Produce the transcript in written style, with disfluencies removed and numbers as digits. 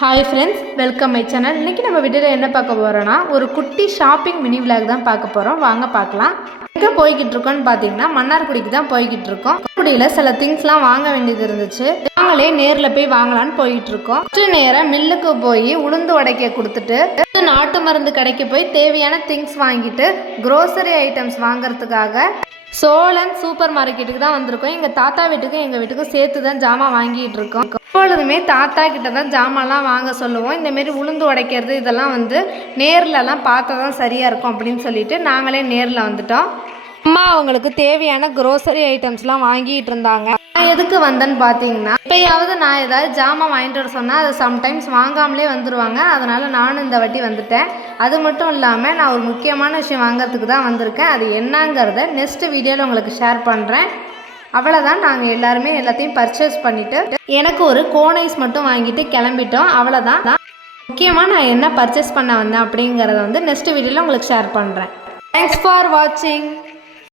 Hi friends, welcome my channel. இன்றைக்கி நம்ம வீடியோவில் என்ன பார்க்க போகிறோன்னா, ஒரு குட்டி ஷாப்பிங் மினி விலாக் தான் பார்க்க போகிறோம். வாங்க பார்க்கலாம். எங்கே போய்கிட்டு இருக்கோன்னு பார்த்தீங்கன்னா, மன்னார்குடிக்கு தான் போய்கிட்டு இருக்கோம். மன்னார்குடியில் சில திங்ஸ்லாம் வாங்க வேண்டியது இருந்துச்சு. நாங்களே நேரில் போய் வாங்கலான்னு போய்கிட்டு இருக்கோம். ஃபஸ்ட்டு நேராக மில்லுக்கு போய் உளுந்து உடைக்க கொடுத்துட்டு நாட்டு மருந்து கடைக்கு போய் தேவையான திங்ஸ் வாங்கிட்டு க்ரோசரி ஐட்டம்ஸ் வாங்கிறதுக்காக சோழன் சூப்பர் மார்க்கெட்டுக்கு தான் வந்திருக்கோம். எங்கள் தாத்தா வீட்டுக்கும் எங்கள் வீட்டுக்கும் சேர்த்து தான் ஜாமான் வாங்கிட்டு இருக்கோம். எப்பொழுதுமே தாத்தா கிட்ட தான் ஜாமான்லாம் வாங்க சொல்லுவோம். இந்தமாரி உளுந்து உடைக்கிறது இதெல்லாம் நேர்லலாம் பார்த்தா தான் சரியாக இருக்கும் அப்படின்னு சொல்லிட்டு நாங்களே நேரில் வந்துட்டோம். அம்மா அவங்களுக்கு தேவையான க்ரோசரி ஐட்டம்ஸ்லாம் வாங்கிட்டு இருந்தாங்க. நான் எதுக்கு வந்தேன்னு பார்த்தீங்கன்னா, இப்போயாவது நான் ஏதாவது ஜாமான் வாங்கிட்டு வர சொன்னால் அது சம்டைம்ஸ் வாங்காமலே வந்துடுவாங்க. அதனால் நானும் இந்த வாட்டி வந்துட்டேன். அது மட்டும் இல்லாமல் நான் ஒரு முக்கியமான விஷயம் வாங்கிறதுக்கு தான் வந்திருக்கேன். அது என்னங்கிறத நெக்ஸ்ட் வீடியோவில் உங்களுக்கு ஷேர் பண்ணுறேன். அவ்வளோதான். நாங்கள் எல்லாருமே எல்லாத்தையும் பர்ச்சேஸ் பண்ணிவிட்டு எனக்கு ஒரு கோன் ஐஸ் மட்டும் வாங்கிட்டு கிளம்பிட்டோம். அவ்வளோதான். முக்கியமாக நான் என்ன பர்ச்சேஸ் பண்ண வந்தேன் அப்படிங்கிறத நெக்ஸ்ட் வீடியோவில் உங்களுக்கு ஷேர் பண்ணுறேன். தேங்க்ஸ் ஃபார் வாட்சிங்.